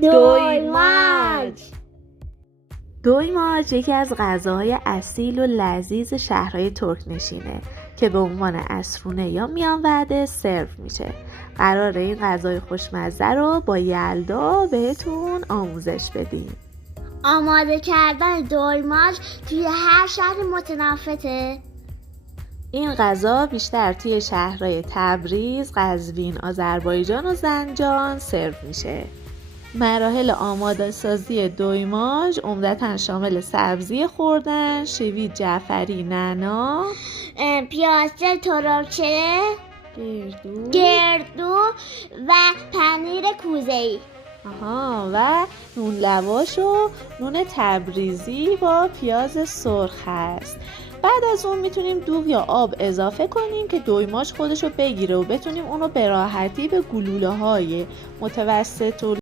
دویماج. دویماج یکی از غذاهای اصیل و لذیذ شهرهای ترک‌نشینه که به عنوان عصرونه یا میان وعده سرو میشه. قراره این غذای خوشمزه رو با یلدا بهتون آموزش بدیم. آماده کردن دویماج توی هر شهر متنوعه. این غذا بیشتر توی شهرهای تبریز، قزوین، آذربایجان و زنجان سرو میشه. مراحل آماده سازی دویماج عمدتاً شامل سبزی خوردن، شوید جعفری، نعنا، پیاز ترکچه، گردو و پنیر کوزه‌ای. و نون لواش و نون تبریزی با پیاز سرخ هست. بعد از اون میتونیم دوغ یا آب اضافه کنیم که دویماج خودشو بگیره و بتونیم اونو به راحتی به گلوله های متوسط و